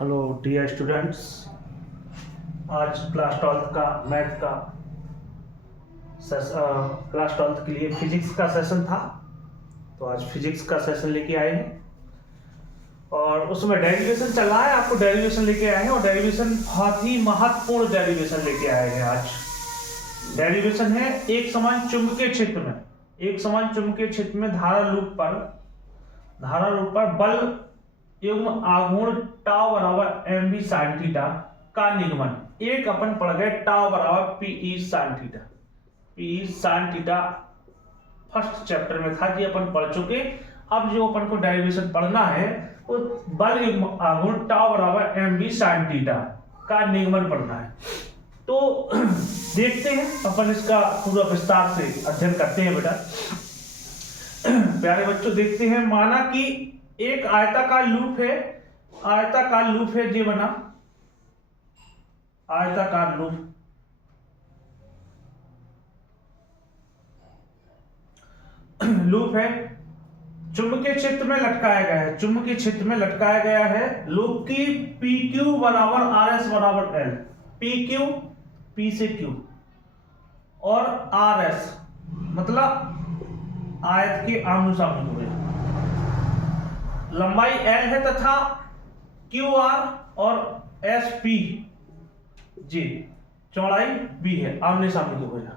Hello dear students, आज class 12th का math का क्लास 12th के लिए फिजिक्स का सेशन था। तो आज फिजिक्स का सेशन लेके आए हैं और उसमें डेरिवेशन चल रहा है। आपको डेरिवेशन लेके आए हैं और डेरिवेशन बहुत ही महत्वपूर्ण डेरिवेशन लेके आए हैं। आज डेरिवेशन है एक समान चुंबकीय क्षेत्र में धारा लूप पर बल एवं आघूर्ण टाउ बराबर एम बी साइन थीटा का निगमन। एक अपन पढ़ गए टाउ बराबर P sine theta first chapter में था जी, अपन पढ़ चुके। अब जो अपन को डेरिवेशन पढ़ना है वो बल एवं आघूर्ण टाउ बराबर एम बी साइन थीटा का निगमन पढ़ना है। तो देखते हैं अपन इसका पूरा विस्तार से अध्ययन करते हैं बेटा। प्यारे बच्चों देखते हैं, माना कि एक आयताकार लूप है जी बना आयताकार लूप है, चुंबकीय क्षेत्र में लटकाया गया है। लूप की पी क्यू बराबर आर एस बराबर एल, पी से क्यू और आर एस मतलब आयत के आमने सामने हुए। लंबाई L है तथा QR और SP जी चौड़ाई B है, आमने सामने की वजह।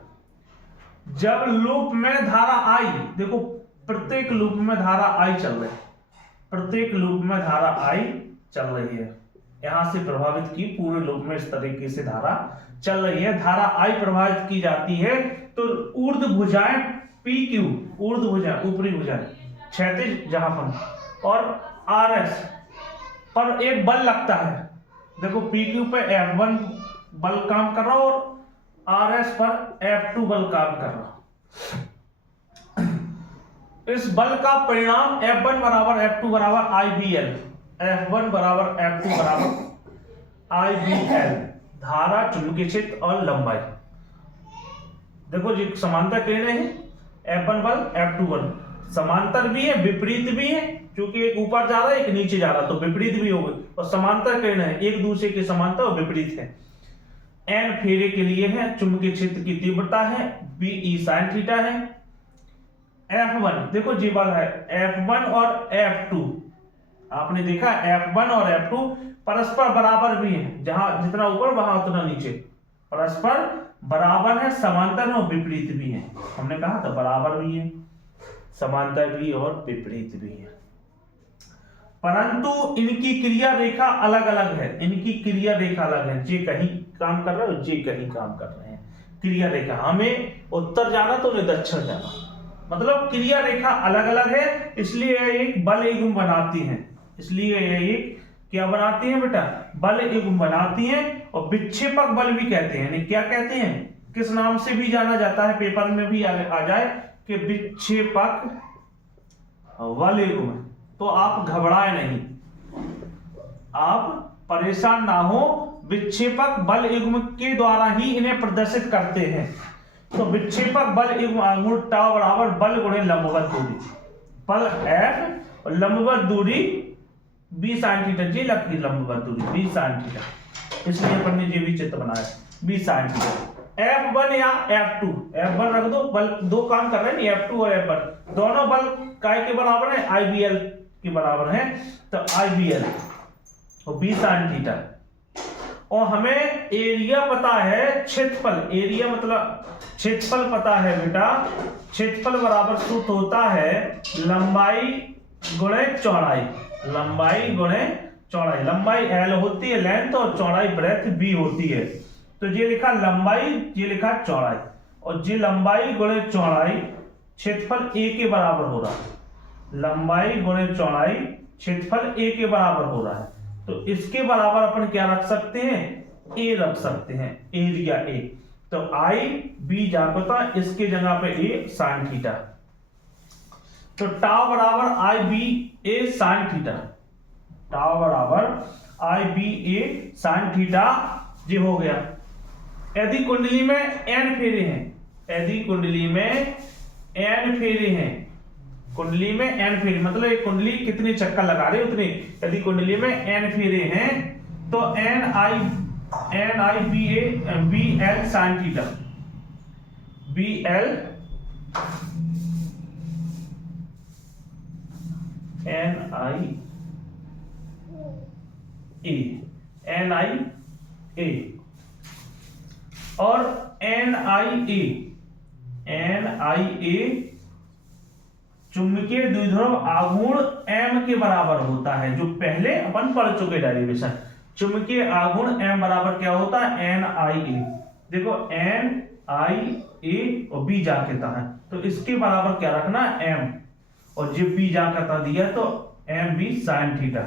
जब लूप में धारा I, देखो प्रत्येक लूप में धारा I चल रही है। यहां से प्रभावित की पूरे लूप में इस तरीके से धारा चल रही है। धारा I प्रभावित की जाती है तो ऊर्ध्व भुजाएं PQ, ऊर्ध्व भुजाएं ऊपरी भुजाएं क्षैतिज जहां पर और RS पर एक बल लगता है। देखो PQ पे F1 बल काम कर रहा और RS पर F2 बल काम कर रहा। इस बल का परिणाम F1 बराबर F2 बराबर IBL, F1 बराबर F2 बराबर IBL, धारा, चुंबकीय क्षेत्र और लंबाई। देखो जी समांतर किरणें हैं, F1 बल F2 बल समांतर भी है विपरीत भी है, क्योंकि एक ऊपर जा रहा है एक नीचे जा रहा है तो विपरीत भी होगा। और समांतर किरणें है, एक दूसरे के समांतर और विपरीत है। n फेरे के लिए है, चुंबकीय क्षेत्र की तीव्रता है, BE sin थीटा है। F1 देखो जी बल है, F1 और F2 आपने देखा F1 और F2 परस्पर बराबर भी है, जहां जितना ऊपर वहां उतना नीचे, परस्पर बराबर है, समांतर और विपरीत भी है। हमने कहा था बराबर भी है, समांतर भी और विपरीत भी है, परंतु इनकी क्रिया रेखा अलग अलग है। जे कहीं काम कर रहे हो, जे कहीं काम कर रहे हैं। क्रिया रेखा, हमें उत्तर जाना तो उन्हें दक्षिण जाना, मतलब क्रिया रेखा अलग अलग है। इसलिए एक बल युग्म बनाती है, क्या बनाती है बेटा, बल युग्म बनाती है। और विक्षेपक बल भी कहते हैं, यानी क्या कहते हैं, किस नाम से भी जाना जाता है, पेपर में भी आ जाए कि विक्षेपक बल युग्म। तो आप घबराए नहीं, आप परेशान ना हो, विक्षेपक बल युग्म के द्वारा ही इन्हें प्रदर्शित करते हैं। तो विक्षेपक बल युग्म आघूर्ण टाउ बराबर बल गुणे लंबवत दूरी, बल F और लंबवत दूरी B sin थीटा जी लगती, लंबवत दूरी B sin थीटा, इसलिए अपन ने ये भी चित्र बनाया B sin थीटा। F1 या F1 रख दो, बल दो काम कर रहे हैं F2 और F1 दोनों बल काय के बराबर है, IBL के बराबर है। तो IBL और B sin थीटा। और हमें एरिया पता है, क्षेत्रफल, एरिया मतलब क्षेत्रफल पता है बेटा। क्षेत्रफल बराबर सूत्र होता है लंबाई गुणे चौड़ाई, लंबाई L होती है लेंथ और चौड़ाई ब्रेथ B होती है। तो ये लिखा लंबाई, ये लिखा चौड़ाई, और ये लंबाई गुणे चौड़ाई क्षेत्रफल A के बराबर हो रहा है। लंबाई गुणे चौड़ाई क्षेत्रफल A के बराबर हो रहा है। तो इसके बराबर अपन क्या रख सकते हैं, A रख सकते हैं, एरिया A। तो IB जानता, इसके जगह पे A sin थीटा। तो टाउ बराबर IBA sin थीटा, टाउ बराबर IBA sin थीटा जी हो गया। यदि कुंडली में n फेरे हैं, कुंडली में n फेरे, मतलब एक कुंडली कितने चक्कर लगा रही है उतने। यदि कुंडली में n फेरे हैं तो BL sin theta, BL NIA और NIA चुंबकीय द्विध्रुव आघूर्ण m के बराबर होता है, जो पहले अपन पढ़ चुके डेरिवेशन। चुंबकीय आघूर्ण m बराबर क्या होता है, NIA। देखो NIA और B जा कहता है तो इसके बराबर क्या रखना, m, और जब B जा कहता दिया तो MB sin थीटा।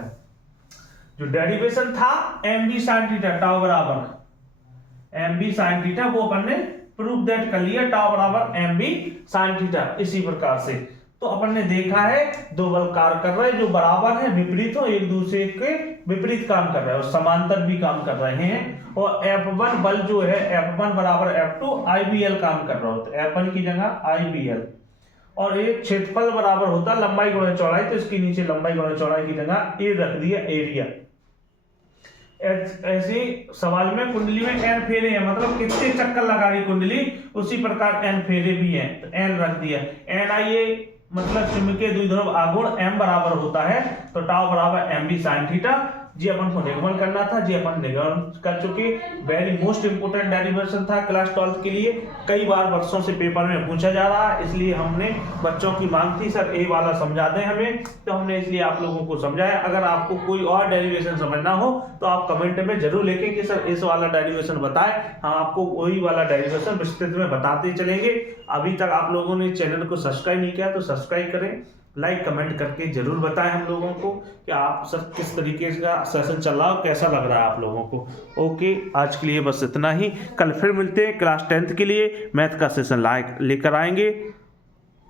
जो डेरिवेशन था MB sin थीटा टाउ बराबर MB sin थीटा, वो अपन ने प्रूफ दैट कर लिया, टाउ बराबर MB sin थीटा। इसी प्रकार से तो अपन ने देखा है दो बल कार्य कर रहे हैं जो बराबर है, विपरीत हो, एक दूसरे के विपरीत काम कर रहे हैं और समांतर भी काम कर रहे हैं। और F1 बल जो है F1 बराबर F2 IBL काम कर रहा होता है, F1 की जगह IBL। और एक क्षेत्रफल बराबर होता है लंबाई गुणा चौड़ाई, तो इसके नीचे लंबाई गुणा चौड़ाई की जगह ए रख दिया, एरिया। ऐसे सवाल में कुंडली में n फेरे हैं, मतलब कितने चक्कर लगा रही कुंडली, उसी प्रकार n फेरे भी हैं तो n रख दिया। NIA मतलब चुंबकीय द्विध्रुव आघूर्ण m बराबर होता है तो टाउ बराबर MB sin थीटा। जी अपन को निगमन करना था, जी अपन निगमन कर चुके। वेरी मोस्ट इंपोर्टेंट डेरिवेशन था क्लास 12 के लिए, कई बार वर्षों से पेपर में पूछा जा रहा है, इसलिए हमने बच्चों की मांग थी सर ए वाला समझा दें हमें, तो हमने इसलिए आप लोगों को समझाया। अगर आपको कोई और डेरिवेशन समझना हो तो आप कमेंट में जरूर लिखें कि सर इस वाला डेरिवेशन बताएं, हम आपको वही वाला डेरिवेशन विस्तृत में बताते चलेंगे। अभी तक आप लोगों ने चैनल को सब्सक्राइब नहीं किया तो सब्सक्राइब करें, लाइक कमेंट करके जरूर बताएं हम लोगों को कि आप सब किस तरीके का सेशन चल रहा है, कैसा लग रहा है आप लोगों को। ओके, आज के लिए बस इतना ही, कल फिर मिलते हैं क्लास 10th के लिए, मैथ का सेशन लेकर आएंगे।